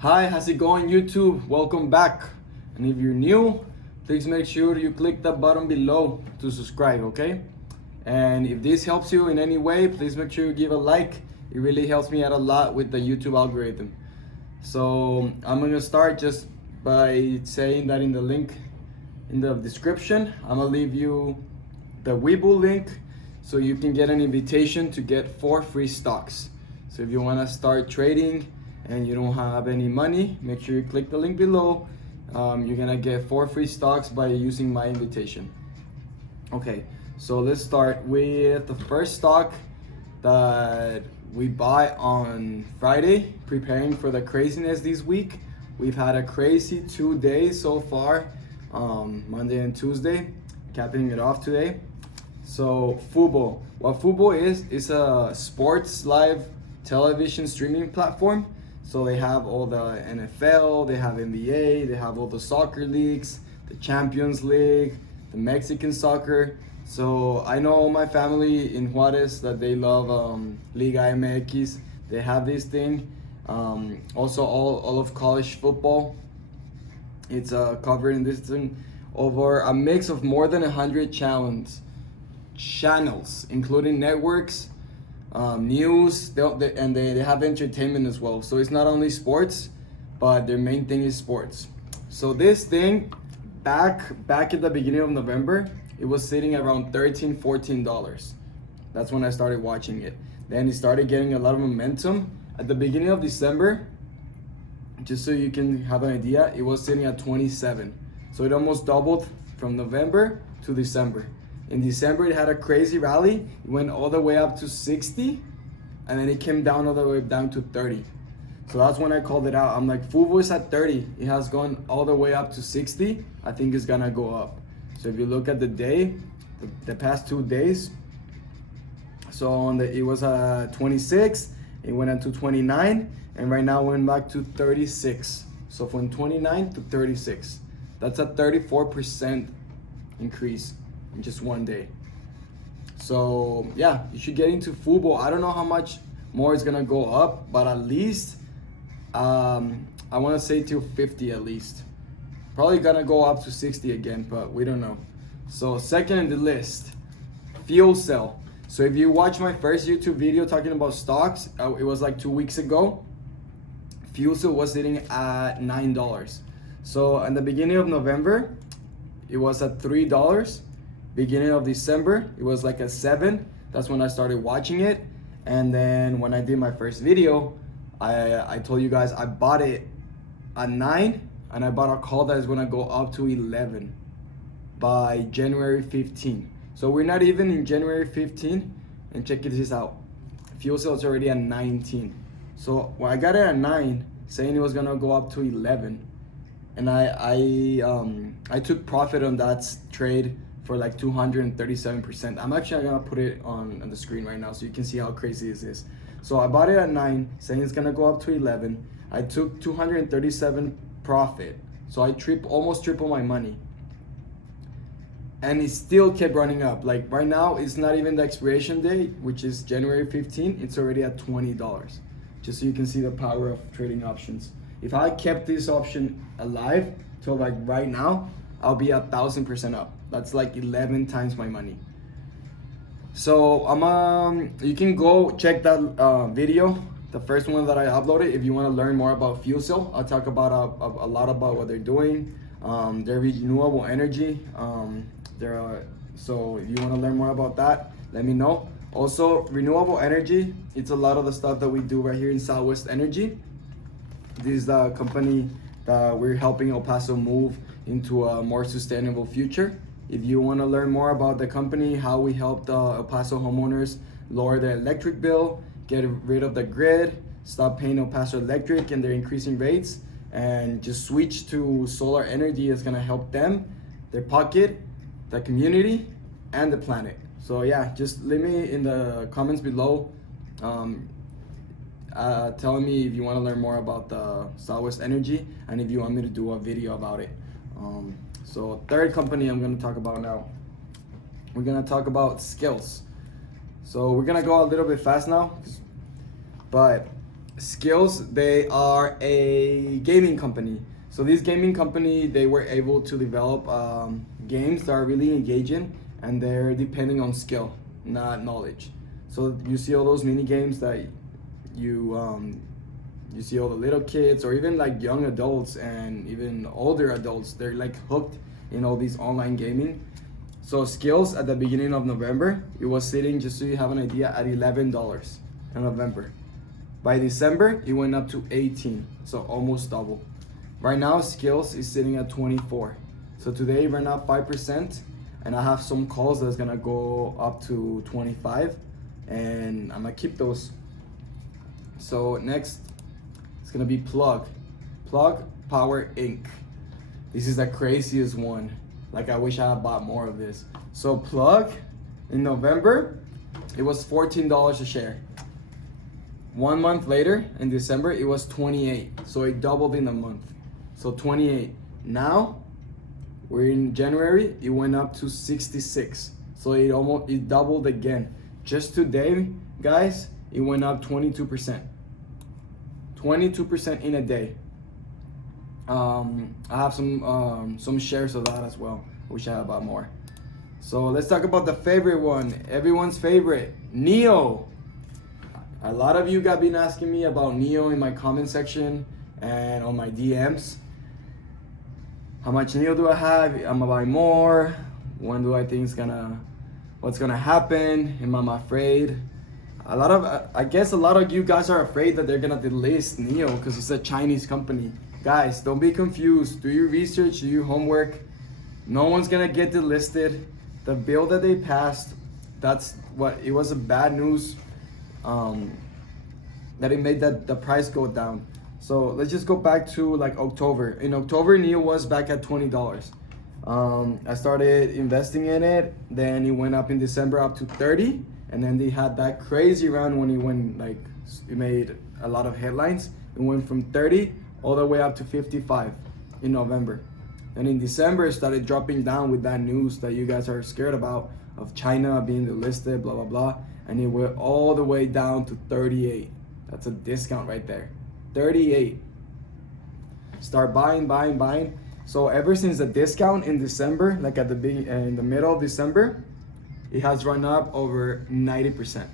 Hi, how's it going, YouTube? Welcome back. And if you're new, please make sure you click the button below to subscribe, okay? And if this helps you in any way, please make sure you give a like. It really helps me out a lot with the YouTube algorithm. So I'm gonna start just by saying that in the link in the description, I'm gonna leave you the Webull link so you can get an invitation to get 4 free stocks. So if you wanna start trading and you don't have any money, make sure you click the link below. You're gonna get 4 free stocks by using my invitation. Okay, so let's start with the first stock that we bought on Friday, preparing for the craziness this week. We've had a crazy 2 days so far, Monday and Tuesday, capping it off today. So Fubo, what Fubo is a sports live television streaming platform. So they have all the NFL, they have NBA, they have all the soccer leagues, the Champions League, the Mexican soccer. So I know my family in Juarez that they love Liga MX. They have this thing. Also all of college football. It's covered in this thing over a mix of more than 100 channels, including networks, news, and they have entertainment as well. So it's not only sports, but their main thing is sports. So this thing, back at the beginning of November, it was sitting around $13-14. That's when I started watching it. Then it started getting a lot of momentum. At the beginning of December, just so you can have an idea, it was sitting at 27. So it almost doubled from November to December. In December, it had a crazy rally. It went all the way up to 60, and then it came down all the way down to 30. So that's when I called it out. I'm like, Fubo is at 30. It has gone all the way up to 60. I think it's gonna go up. So if you look at the day, the past 2 days, so it was 26, it went up to 29, and right now it went back to 36. So from 29 to 36. That's a 34% increase in just 1 day. So yeah, you should get into Fubo. I don't know how much more it's gonna go up, but at least I want to say till 50 at least. Probably gonna go up to 60 again, but we don't know. So second in the list, FuelCell. So if you watch my first YouTube video talking about stocks, it was like 2 weeks ago. FuelCell was sitting at $9. So in the beginning of November, it was at $3. Beginning of December, it was like a 7. That's when I started watching it. And then when I did my first video, I told you guys I bought it at 9, and I bought a call that is gonna go up to 11 by January 15. So we're not even in January 15, and check this out. FuelCell is already at 19. So when I got it at 9, saying it was gonna go up to 11, and I took profit on that trade for like 237%. I'm actually gonna put it on the screen right now so you can see how crazy this is. So I bought it at 9, saying it's gonna go up to 11. I took 237 profit. So I almost triple my money. And it still kept running up. Like right now, it's not even the expiration date, which is January 15. It's already at $20. Just so you can see the power of trading options. If I kept this option alive till like right now, I'll be 1,000% up. That's like 11 times my money. So you can go check that video, the first one that I uploaded, if you want to learn more about FuelCell. I'll talk about a lot about what they're doing. They're renewable energy. So if you want to learn more about that, let me know. Also, renewable energy, it's a lot of the stuff that we do right here in Southwest Energy. This is the company that we're helping El Paso move into a more sustainable future. If you want to learn more about the company, how we helped El Paso homeowners lower their electric bill, get rid of the grid, stop paying El Paso Electric and their increasing rates, and just switch to solar energy is going to help them, their pocket, the community, and the planet. So yeah, just leave me in the comments below telling me if you want to learn more about the Southwest Energy and if you want me to do a video about it. So third company I'm going to talk about now, we're going to talk about Skillz. So we're going to go a little bit fast now, but Skillz, they are a gaming company. So this gaming company, they were able to develop games that are really engaging, and they're depending on skill, not knowledge. So you see all those mini games that you see all the little kids or even like young adults and even older adults, they're like hooked in all these online gaming. So Skillz at the beginning of November, it was sitting, just so you have an idea, at $11 in November. By December, it went up to 18, so almost double. Right now, Skillz is sitting at 24. So today, it ran up 5%, and I have some calls that's gonna go up to 25, and I'm gonna keep those. So next, it's gonna be Plug Power Inc. This is the craziest one. Like, I wish I had bought more of this. So Plug, in November, it was $14 a share. 1 month later, in December, it was 28. So it doubled in a month. So 28. Now, we're in January, it went up to 66. So it doubled again. Just today, guys, it went up 22%. 22% in a day. I have some shares of that as well. Wish I had bought more. So let's talk about the favorite one, everyone's favorite, NIO. A lot of you got been asking me about NIO in my comment section and on my DMs. How much NIO do I have? I'm gonna buy more. When do I think what's gonna happen? Am I afraid? I guess a lot of you guys are afraid that they're gonna delist NIO because it's a Chinese company. Guys, don't be confused. Do your research, do your homework. No one's gonna get delisted. The bill that they passed, it was a bad news. That it made the price go down. So let's just go back to like October. In October, NIO was back at $20. I started investing in it. Then it went up in December up to 30, and then they had that crazy round when it made a lot of headlines. It went from 30 all the way up to 55 in November. And in December, it started dropping down with that news that you guys are scared about of China being delisted, blah blah blah. And it went all the way down to 38. That's a discount right there. 38. Start buying. So ever since the discount in December, like in the middle of December, it has run up over 90%.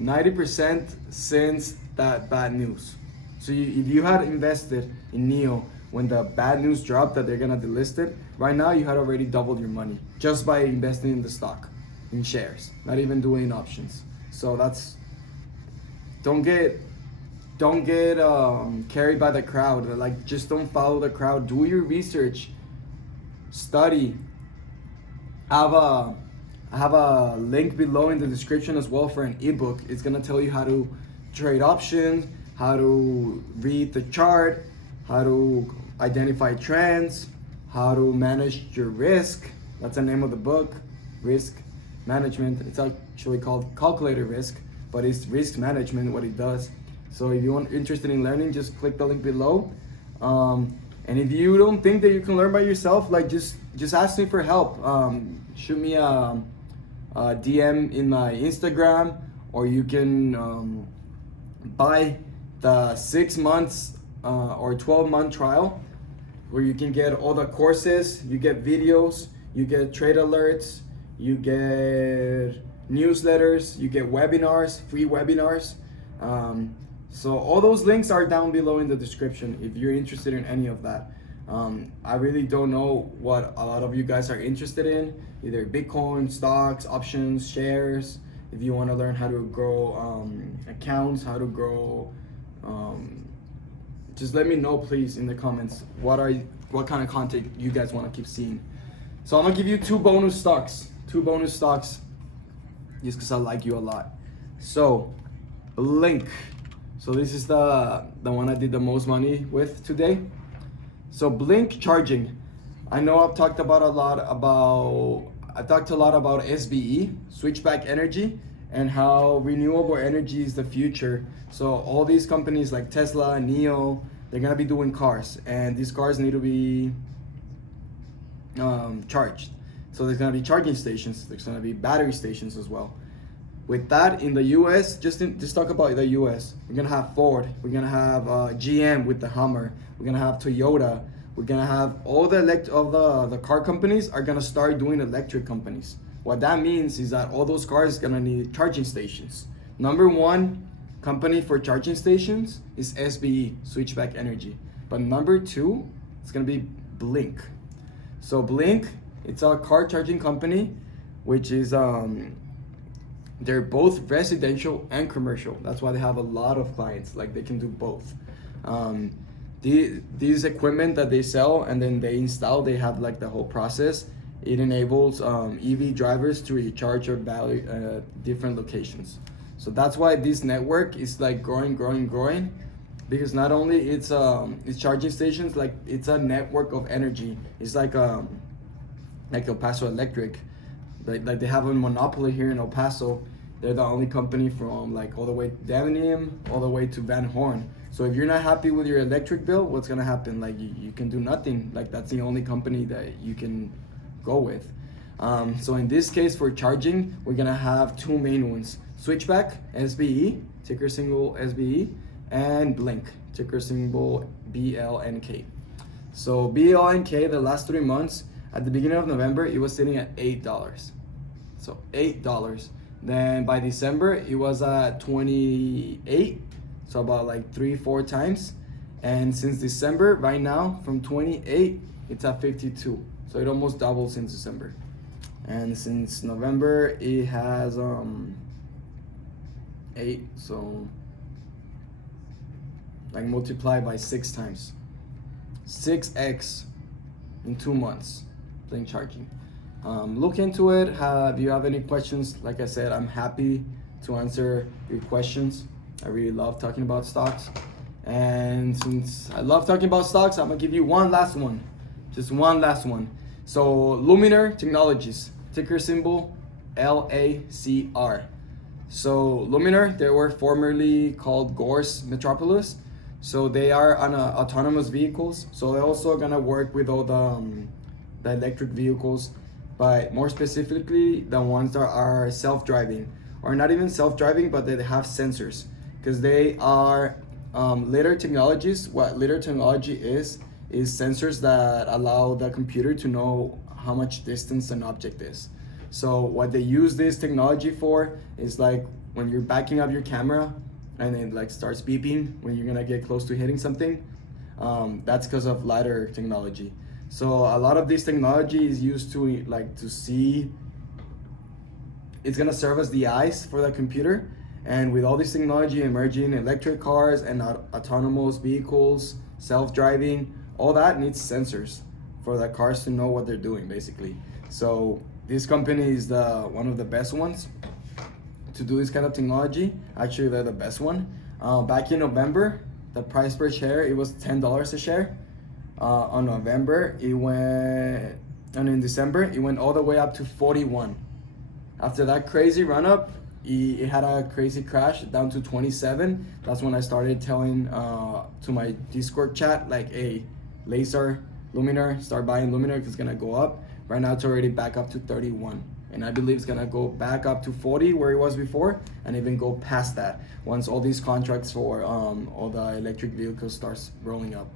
90% since that bad news. So if you had invested in NIO when the bad news dropped that they're gonna delist it, right now you had already doubled your money just by investing in the stock, in shares, not even doing options. So don't get carried by the crowd. Like, just don't follow the crowd. Do your research, study. I have a link below in the description as well for an ebook. It's gonna tell you how to trade options, how to read the chart, how to identify trends, how to manage your risk. That's the name of the book, Risk Management. It's actually called Calculated Risk, but it's risk management what it does. So if you're interested in learning, just click the link below. And if you don't think that you can learn by yourself, like just ask me for help. Shoot me a DM in my Instagram, or you can buy the 6 months or 12-month trial, where you can get all the courses, you get videos, you get trade alerts, you get newsletters, you get webinars, free webinars. So all those links are down below in the description if you're interested in any of that. I really don't know what a lot of you guys are interested in, either Bitcoin, stocks, options, shares. If you want to learn how to grow accounts, how to grow, just let me know please in the comments what kind of content you guys want to keep seeing. So I'm gonna give you two bonus stocks, just because I like you a lot. So Blink. So this is the one I did the most money with today. So Blink charging. I know I've talked a lot about SBE, Switchback Energy, and how renewable energy is the future. So all these companies like Tesla, NIO, they're gonna be doing cars, and these cars need to be charged. So there's gonna be charging stations. There's gonna be battery stations as well. With that, in the U.S., just talk about the U.S. We're gonna have Ford. We're gonna have GM with the Hummer. We're gonna have Toyota. We're gonna have all the the car companies are gonna start doing electric companies. What that means is that all those cars are gonna need charging stations. Number one company for charging stations is SBE, Switchback Energy. But number two, it's gonna be Blink. So Blink, it's a car charging company, which is they're both residential and commercial. That's why they have a lot of clients. Like they can do both. These equipment that they sell and then they install, they have like the whole process. It enables EV drivers to recharge at different locations. So that's why this network is like growing, because not only it's charging stations, like it's a network of energy. It's like El Paso Electric. Like they have a monopoly here in El Paso. They're the only company from like all the way to Devonian, all the way to Van Horn. So if you're not happy with your electric bill, what's gonna happen? Like you can do nothing. Like that's the only company that you can go with. So in this case for charging, we're gonna have two main ones: Switchback, SBE, ticker symbol SBE, and Blink, ticker symbol BLNK. So BLNK, the last 3 months, at the beginning of November, it was sitting at $8. So $8. Then by December, it was at 28. So about like 3-4 times. And since December, right now, from 28, it's at 52. So it almost doubled since December. And since November, it has 8. So like multiplied by 6 times. 6x in 2 months. Blink charging. Look into it. If you have any questions, like I said, I'm happy to answer your questions. I really love talking about stocks. And since I love talking about stocks, I'm gonna give you one last one. Just one last one. So Luminar Technologies, ticker symbol LACR. So Luminar, they were formerly called Gorse Metropolis. So they are on autonomous vehicles. So they're also gonna work with all the electric vehicles, but more specifically the ones that are self-driving, or not even self-driving, but they have sensors, because they are lidar technologies. What lidar technology is sensors that allow the computer to know how much distance an object is. So what they use this technology for is like when you're backing up your camera and it like starts beeping when you're gonna get close to hitting something, that's because of lidar technology. So a lot of this technology is used to see. It's gonna serve as the eyes for the computer. And with all this technology emerging, electric cars and autonomous vehicles, self-driving, all that needs sensors for the cars to know what they're doing, basically. So this company is one of the best ones to do this kind of technology. Actually, they're the best one. Back in November, the price per share, it was $10 a share. On November, it went, and in December, it went all the way up to 41. After that crazy run up, it had a crazy crash down to 27. That's when I started telling to my Discord chat, like, hey, Luminar, start buying Luminar because it's gonna go up. Right now it's already back up to 31. And I believe it's gonna go back up to 40 where it was before, and even go past that once all these contracts for all the electric vehicles starts rolling up.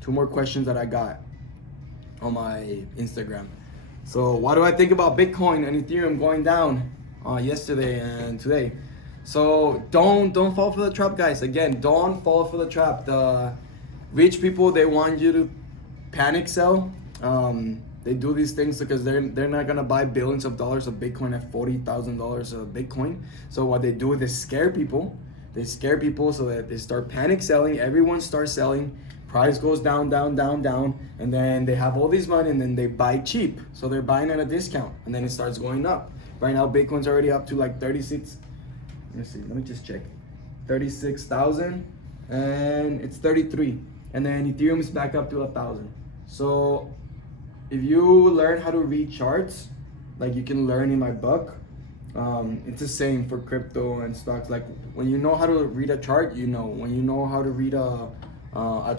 2 more questions that I got on my Instagram. So what do I think about Bitcoin and Ethereum going down yesterday and today? So don't fall for the trap, guys. Again, don't fall for the trap. The rich people, they want you to panic sell. They do these things because they're not gonna buy billions of dollars of Bitcoin at $40,000 of Bitcoin. So what they do is they scare people. They scare people so that they start panic selling. Everyone starts selling. Price goes down, and then they have all this money, and then they buy cheap. So they're buying at a discount, and then it starts going up. Right now, Bitcoin's already up to like 36. Let me just check. 36,000, and it's 33. And then Ethereum is back up to 1,000. So if you learn how to read charts, like you can learn in my book, it's the same for crypto and stocks. Like when you know how to read a chart, you know. When you know how to read a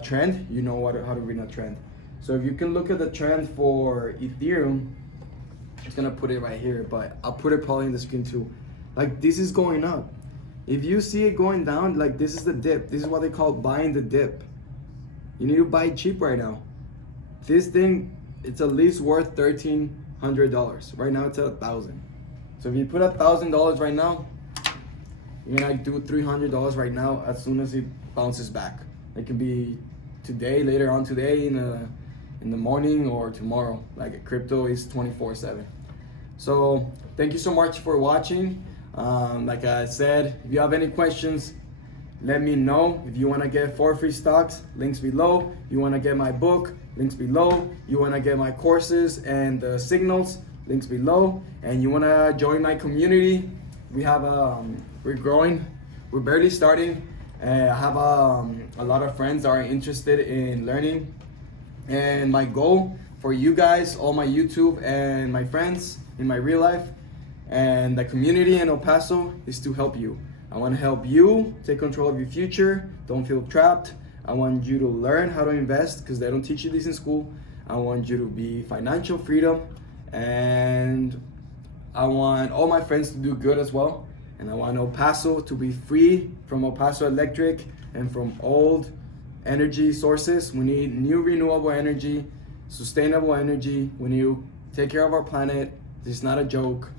trend, you know how to read a trend. So if you can look at the trend for Ethereum, just gonna put it right here, but I'll put it probably in the screen too. Like, this is going up. If you see it going down, like, this is the dip. This is what they call buying the dip. You need to buy it cheap right now. This thing, it's at least worth $1,300. Right now it's at $1,000. So if you put $1,000 right now, you're gonna do $300 right now as soon as it bounces back. It can be today, later on today, in the morning, or tomorrow. Like, crypto is 24/7. So thank you so much for watching. Like I said, if you have any questions, let me know. If you want to get 4 free stocks, links below. You want to get my book, links below. You want to get my courses and the signals, links below. And you want to join my community, we have we're growing, we're barely starting. I have a lot of friends that are interested in learning, and my goal for you guys, all my YouTube and my friends in my real life and the community in El Paso, is to help you. I want to help you take control of your future. Don't feel trapped. I want you to learn how to invest, because they don't teach you this in school. I want you to be financial freedom, and I want all my friends to do good as well. And I want El Paso to be free from El Paso Electric and from old energy sources. We need new renewable energy, sustainable energy. We need to take care of our planet. This is not a joke.